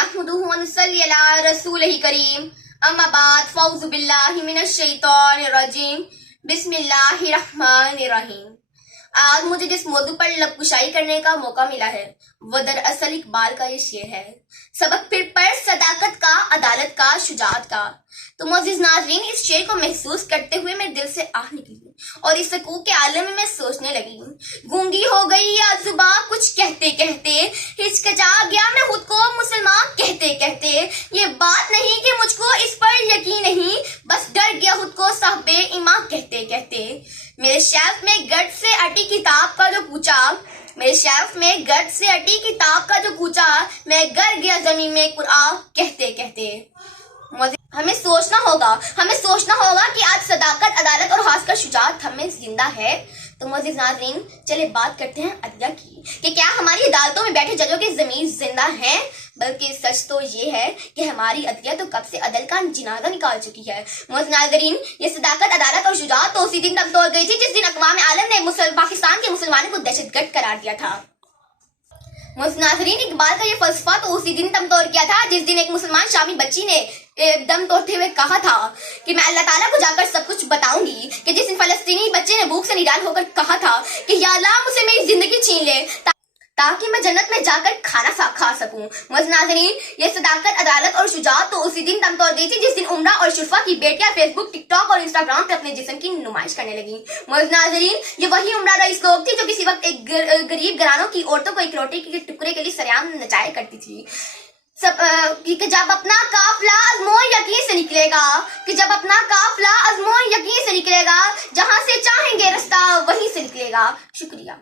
नहमदुहु व नुसल्ली अला रसूलिही करीम अम्मा बाद फौज़ु बिल्लाहि मिनश शैतानिर रजीम बिस्मिल्लाहिर रहमानिर रहीम। आज मुझे जिस मौजू पर लबकुशाई करने का मौका मिला है वो दरअसल इकबाल का ये शेर है, सबक फिर पर सदाकत का, अदालत का, शुजाअत का। तो मोअज़्ज़िज़ नाज़रीन, इस शेर को महसूस करते हुए मेरे दिल से आह निकली और इस सकूक के आलम में मैं सोचने लगी। गूंगी हो गई या जुबां कुछ कहते कहते, हिचकिचा गया मैं खुद को मुसलमान कहते कहते। ये बात नहीं कि मुझको इस पर यकीन नहीं, बस डर गया खुद को साहिबे ईमान कहते कहते। मेरे शेल्फ में गर्द से अटी किताब का जो पूछा, मेरे शेल्फ में गर्द से अटी किताब का जो पूछा, मैं गर गया जमीन में कुरान कहते कहते। हमें सोचना होगा कि आज सदाकत, अदालत और खासकर शुजाअत हमें जिंदा है। तो मोअज़्ज़िज़ नाज़रीन, चले बात करते हैं अदलिया की कि क्या हमारी अदालतों में बैठे जजों की ज़मीर जिंदा है। बल्कि सच तो ये है कि हमारी अदलिया तो कब से अदल का जिनाजा निकाल चुकी है। मोअज़्ज़िज़ नाज़रीन, ये सदाकत, अदालत और शुजाअत तो उसी दिन तक तोड़ गई थी जिस दिन अक़वाम आलम ने पाकिस्तान के मुसलमानों को दहशतगर्द करार दिया था। मोअज़्ज़िज़ नाज़रीन, इकबाल का ये फलसफा तो उसी दिन दम तोड़ किया था जिस दिन एक मुसलमान शामी बच्ची ने दम तोड़ते हुए कहा था कि मैं अल्लाह ताला को जाकर सब कुछ बताऊंगी। कि जिस दिन फलस्तीनी बच्चे ने भूख से निडाल होकर कहा था कि या अल्लाह मुझसे मेरी जिंदगी छीन ले ताकि मैं जन्नत में जाकर खाना खा सकूं। मोअज़्ज़िज़ नाज़रीन, ये सदाकत, अदालत और शुजाअत तो उसी दिन दम तोड़ गई थी जिस दिन उमरा और शुरफा की बेटियां फेसबुक, टिकटॉक और इंस्टाग्राम पे अपने जिस्म की नुमाइश करने लगी। मोअज़्ज़िज़ नाज़रीन, ये वही उमरा रईस लोग थी जो किसी वक्त एक गरीब घरानों की औरतों को एक रोटी के टुकड़े के लिए सरेआम नचाया करती थी। कि जब अपना काफिला अज़्मो यकीन से निकलेगा, कि जब अपना काफिला अज़्मो यकीन से निकलेगा, जहां से चाहेंगे रास्ता वहीं से निकलेगा। शुक्रिया।